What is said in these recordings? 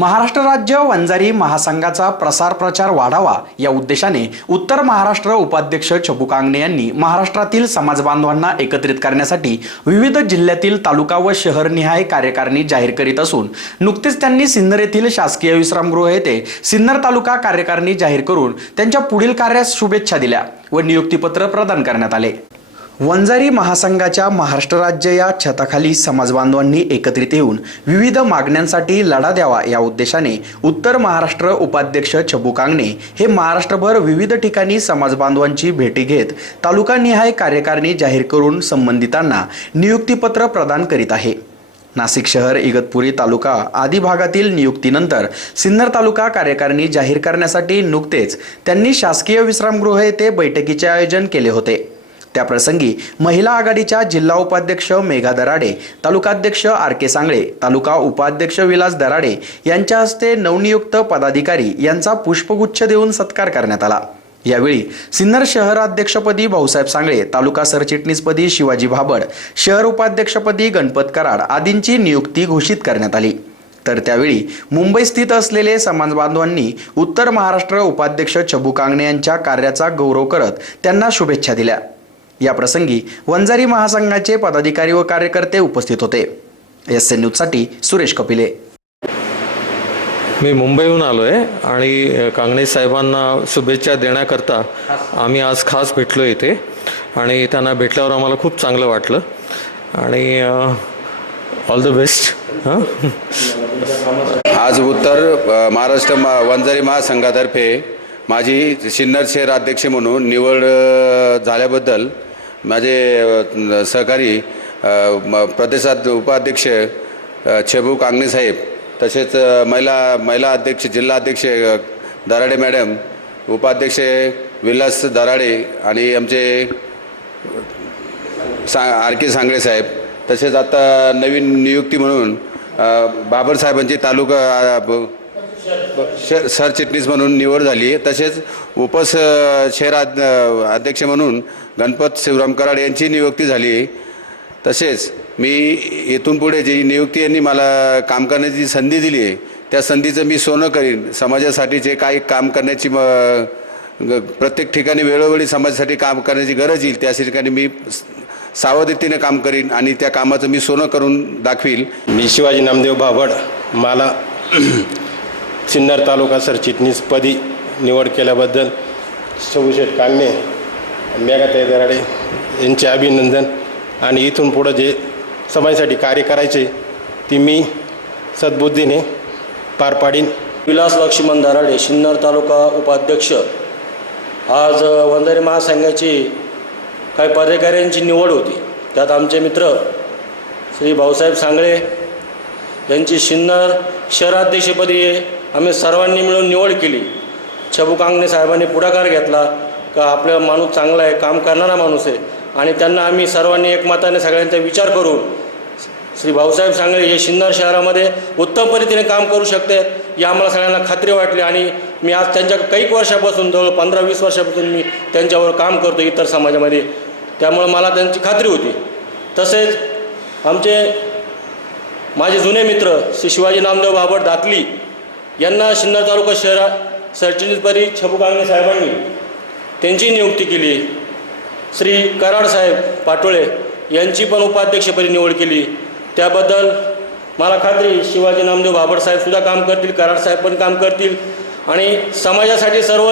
महाराष्ट्र राज्य वंजारी महासंघाचा प्रसार प्रचार वाढावा या उद्देशाने उत्तर महाराष्ट्र उपाध्यक्ष छबू कांगणे यांनी महाराष्ट्रातील समाज बांधवांना एकत्रित करण्यासाठी विविध जिल्ह्यातील तालुका व शहरनिहाय कार्यकारिणी जाहीर करीत असून नुकतेच त्यांनी सिन्नर येथील शासकीय विश्रामगृह येथे सिन्नर तालुका कार्यकारिणी जाहीर करून त्यांच्या पुढील कार्यास शुभेच्छा दिल्या व नियुक्तीपत्र प्रदान करण्यात आले. वंजारी महासंघाच्या महाराष्ट्र राज्य या छताखाली समाजबांधवांनी एकत्रित येऊन विविध मागण्यांसाठी लढा द्यावा या उद्देशाने उत्तर महाराष्ट्र उपाध्यक्ष छबू कांगणे हे महाराष्ट्रभर विविध ठिकाणी समाजबांधवांची भेटी घेत तालुकानिहाय कार्यकारिणी जाहीर करून संबंधितांना नियुक्तीपत्र प्रदान करीत आहे. नाशिक शहर इगतपुरी तालुका आदी भागातील नियुक्तीनंतर सिन्नर तालुका कार्यकारिणी जाहीर करण्यासाठी नुकतेच त्यांनी शासकीय विश्रामगृह येथे बैठकीचे आयोजन केले होते. त्याप्रसंगी महिला आघाडीच्या जिल्हा उपाध्यक्ष मेघा दराडे तालुकाध्यक्ष आर के सांगळे तालुका उपाध्यक्ष विलास दराडे यांच्या हस्ते नवनियुक्त पदाधिकारी यांचा पुष्पगुच्छ देऊन सत्कार करण्यात आला. यावेळी सिन्नर शहराध्यक्षपदी भाऊसाहेब सांगळे तालुका सरचिटणीसपदी शिवाजी भाबड शहर उपाध्यक्षपदी गणपत कराड आदींची नियुक्ती घोषित करण्यात आली. तर त्यावेळी मुंबई स्थित असलेले समाज बांधवांनी उत्तर महाराष्ट्र उपाध्यक्ष छबू कांगणे यांच्या कार्याचा गौरव करत त्यांना शुभेच्छा दिल्या. या प्रसंगी वंजारी महासंघाचे पदाधिकारी व कार्यकर्ते उपस्थित होते. एस एन न्यूजसाठी सुरेश कपिले. मी मुंबईहून आलो आहे आणि कांगणे साहेबांना शुभेच्छा देण्याकरता आम्ही आज खास भेटलो इथे. आणि त्यांना भेटल्यावर आम्हाला खूप चांगलं वाटलं. आणि ऑल द बेस्ट हां? आज उत्तर महाराष्ट्र मा वंजारी महासंघातर्फे माझी सिन्नर शहर अध्यक्ष म्हणून निवड अ, झाल्याबद्दल माझे सहकारी म- प्रदेशात उपाध्यक्ष छेबू कांगणे साहेब तसेच महिला महिला अध्यक्ष जिल्हा अध्यक्ष दराडे मॅडम उपाध्यक्ष विलास दराडे आणि आमचे सा आर के सांगळे साहेब तसेच आता नवीन नियुक्ती म्हणून बाबर साहेबांची तालुका अ, सरचिटणीस म्हणून निवड झाली आहे. तसेच उपस शहर अध्यक्ष म्हणून गणपत शिवराम कराड यांची नियुक्ती झाली. आहे तसेच मी येथून पुढे जी नियुक्ती यांनी मला काम करण्याची संधी दिली आहे त्या संधीचं मी सोनं करीन. समाजासाठी जे काही काम करण्याची म ग- प्रत्येक ठिकाणी वेळोवेळी समाजासाठी काम करण्याची गरज येईल त्या ठिकाणी मी स- सावधतेने काम करीन आणि त्या कामाचं मी सोनं करून दाखवील. मी शिवाजी नामदेव बाभड मला सिन्नर तालुका सरचिटणीसपदी निवड केल्याबद्दल सभूषेठ कांगणे मेघाताई दराडे यांचे अभिनंदन. आणि इथून पुढं जे समाजासाठी कार्य करायचे ती मी सद्बुद्धीने पार पाडीन. विलास लक्ष्मण दराडे सिन्नर तालुका उपाध्यक्ष. आज अ, महासंघाची काही पदाधिकाऱ्यांची निवड होती. त्यात आमचे मित्र श्री भाऊसाहेब सांगळे यांची सिन्नर शहराध्यक्षपदी आम्ही सर्वांनी मिळून निवड केली. छबू कांगणे साहेबांनी पुढाकार घेतला. का आपला माणूस चांगला आहे काम करणारा माणूस आहे. आणि त्यांना आम्ही सर्वांनी एकमताने सगळ्यांचा विचार करून श्री भाऊसाहेब सांगळे हे सिन्नर शहरामध्ये उत्तम पद्धतीने काम करू शकते या आम्हाला सगळ्यांना खात्री वाटली. आणि मी आज त्यांच्या काही वर्षापासून जवळ पंधरा वीस वर्षापासून मी त्यांच्यावर काम करतो इतर समाजामध्ये. त्यामुळे मला त्यांची खात्री होती. तसेच आमचे माझे जुने मित्र श्री शिवाजी नामदेव बाबट दातली यांना शिन्नर तालुका शहरा सरचिटणीसपदी छबू कांगणे साहेबांनी त्यांची नियुक्ती केली. श्री कराडसाहेब पाटोळे यांची पण उपाध्यक्षपदी निवड केली. त्याबद्दल मला खात्री शिवाजी नामदेव भाबडसाहेबसुद्धा काम करतील कराड साहेब पण काम करतील आणि समाजासाठी सर्व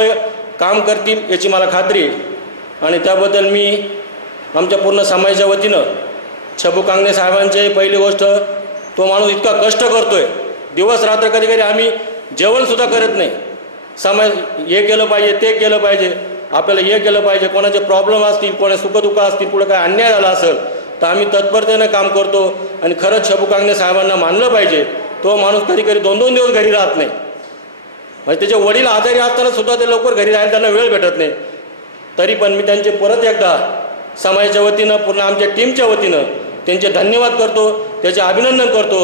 काम करतील याची मला खात्री आणि त्याबद्दल मी आमच्या पूर्ण समाजाच्या वतीनं छबू कांगणे साहेबांचे पहिली गोष्ट तो माणूस इतका कष्ट करतो आहे दिवस रात्र कधी कधी आम्ही जेवणसुद्धा करत नाही. समाज हे केलं पाहिजे ते केलं पाहिजे. आपल्याला हे केलं पाहिजे कोणाचे प्रॉब्लेम असतील कोणा सुखदुःख असतील पुढे काय अन्याय झाला असेल तर आम्ही तत्परतेनं काम करतो. आणि खरंच छबू कांगणे साहेबांना मानलं पाहिजे तो माणूस कधी कधी दोन दोन दिवस घरी राहत नाही. म्हणजे त्याचे वडील आजारी असताना सुद्धा ते लवकर घरी राहायला त्यांना वेळ भेटत नाही. तरी पण मी त्यांचे परत एकदा समाजाच्या वतीनं पूर्ण आमच्या टीमच्या वतीनं त्यांचे धन्यवाद करतो त्याचे अभिनंदन करतो.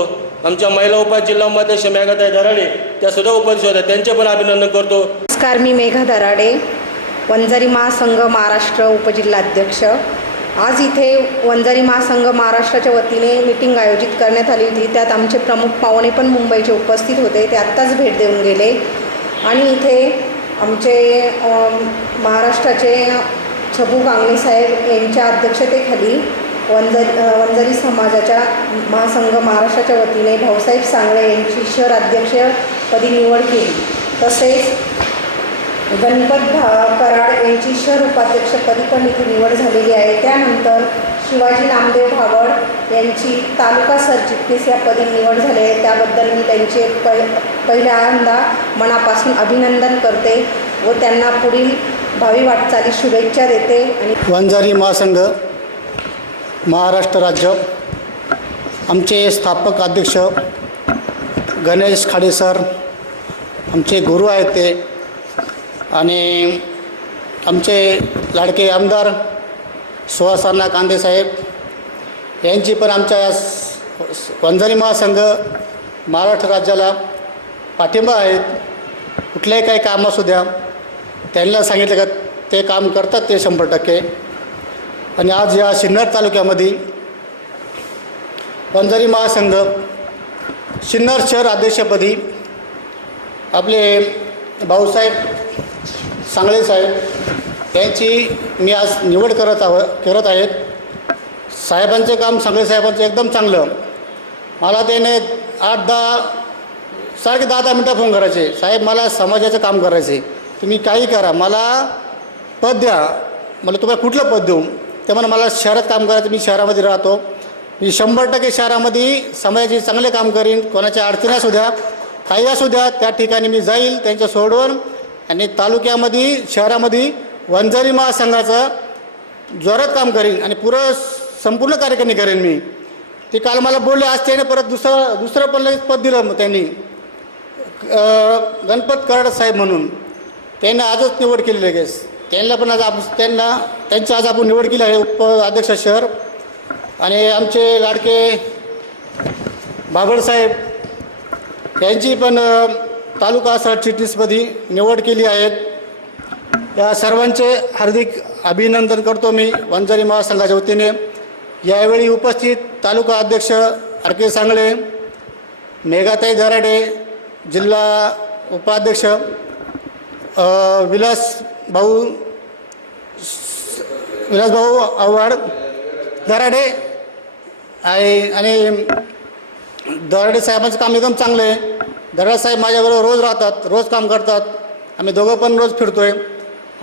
आमच्या महिला उपाध्याय जिल्हा उपाध्यक्ष मेघाताई दराडे त्या सुद्धा उपाध्यक्ष होत्या. त्यांचे पण अभिनंदन करतो. नमस्कार मी मेघा दराडे. वंजारी महासंघ महाराष्ट्र उपजिल्हाध्यक्ष. आज इथे वंजारी महासंघ महाराष्ट्राच्या वतीने मिटिंग आयोजित करण्यात आली होती. त्यात आमचे प्रमुख पाहुणे पण मुंबईचे उपस्थित होते. ते आत्ताच भेट देऊन गेले. आणि इथे आमचे महाराष्ट्राचे छबू कांगणे साहेब यांच्या अध्यक्षतेखाली वंजरी वंजारी समाजाच्या महासंघ महाराष्ट्राच्या वतीने भाऊसाहेब सांगळे यांची शहर अध्यक्षपदी निवड केली. तसेच गणपत भा- कराड यांची शहर उपाध्यक्षपदी पण इथे निवड झालेली आहे. त्यानंतर शिवाजी नामदेव भावड यांची तालुका सरचिटणीस या पदी निवड झाली आहे. त्याबद्दल मी त्यांचे प पहिल्यांदा मनापासून अभिनंदन करते व त्यांना पुढील भावी वाटचाली शुभेच्छा देते आणि वंजारी महासंघ महाराष्ट्र राज्य आमचे स्थापक अध्यक्ष गणेश खाडे सर आमचे गुरु आहेत ते. आणि आमचे लाडके आमदार सुहासांना कांदे साहेब यांची पण आमच्या या वंजारी महासंघ महाराष्ट्र राज्याला पाठिंबा आहेत कुठल्याही काही काम असू द्या त्यांना सांगितलं का ते काम करतात ते शंभर टक्के. आणि आज या सिन्नर तालुक्यामध्ये वंजारी महासंघ सिन्नर शहर अध्यक्षपदी आपले भाऊसाहेब सांगळे साहेब यांची मी आज निवड करत आहो करत आहेत. साहेबांचे काम सांगळे साहेबांचं एकदम चांगलं. मला त्याने आठ दहा सारखे दहा दहा मिनटं फोन करायचे. साहेब मला समाजाचं काम करायचे तुम्ही काही करा. मला पद द्या. मला तुम्हाला कुठलं पद देऊ? ते म्हणा मला शहरात काम करायचं मी शहरामध्ये राहतो. मी शंभर टक्के शहरामध्ये समाजाचे चांगले काम करीन. कोणाच्या अडचणी असू द्या काही असू द्या त्या ठिकाणी मी जाईल. त्यांच्या सोडवून आणि तालुक्यामध्ये शहरामध्ये वंजारी महासंघाचं जोरात काम करीन आणि पुरं संपूर्ण कार्यक्रम करेन मी. ते काल मला बोलले आज त्याने परत दुसरं दुसरं पण लगेच पद दिलं मग त्यांनी. गणपत कराड साहेब म्हणून. त्यांनी आजच निवड केली लगेच. त्यांना पण आज आप त्यांना त्यांची आज आपण निवड केली आहे उप अध्यक्ष शहर. आणि आमचे लाडके बाबळसाहेब यांची पण तालुका सरचिटणीसपदी निवड केली आहेत. या सर्वांचे हार्दिक अभिनंदन करतो मी वंजारी महासंघाच्या वतीने. यावेळी उपस्थित तालुका अध्यक्ष आर के सांगळे मेघाताई दराडे जिल्हा उपाध्यक्ष विलास भाऊ विलासभाऊ आव्हाड दराडे आहे आणि दराडे साहेबांचं काम एकदम चांगलं आहे. दराडे साहेब माझ्याबरोबर रोज राहतात रोज काम करतात. आम्ही दोघं पण रोज फिरतोय.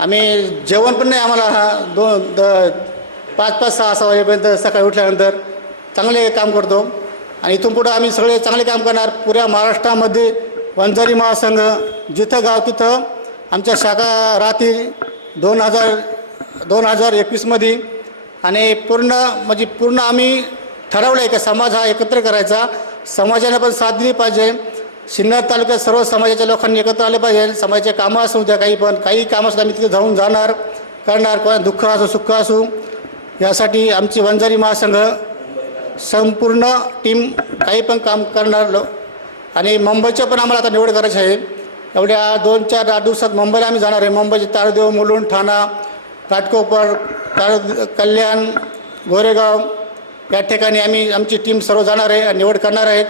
आम्ही जेवण पण नाही आम्हाला हा दोन द पाच पाच सहा सहा वाजेपर्यंत सकाळी उठल्यानंतर चांगले काम करतो. आणि इथून पुढं आम्ही सगळे चांगले काम करणार. पुऱ्या महाराष्ट्रामध्ये वंजारी महासंघ जिथं गाव तिथं आमच्या शाखा राहतील दोन हजार दोन हजार एकवीसमध्ये. आणि पूर्ण म्हणजे पूर्ण आम्ही ठरवलं आहे का समाज हा एकत्र करायचा. समाजाने पण साथ दिली पाहिजे. सिन्नर तालुक्यात सर्व समाजाच्या लोकांनी एकत्र आले पाहिजे. समाजाचे कामं असू द्या काही पण. काही कामं सुद्धा आम्ही तिथे जाऊन जाणार करणार. कोणा दुःख असो सुख असू यासाठी आमची वंजारी महासंघ संपूर्ण टीम काही पण काम करणार लो आणि मुंबईच्या पण आम्हाला आता निवड करायची आहे. एवढ्या दोन चार आठ दिवसात मुंबईला आम्ही जाणार आहे. मुंबईचे तारदेव मुलुंड ठाणा घाटकोपर तार कल्याण गोरेगाव या ठिकाणी आम्ही आमची टीम सर्व जाणार आहे आणि निवड करणार आहेत.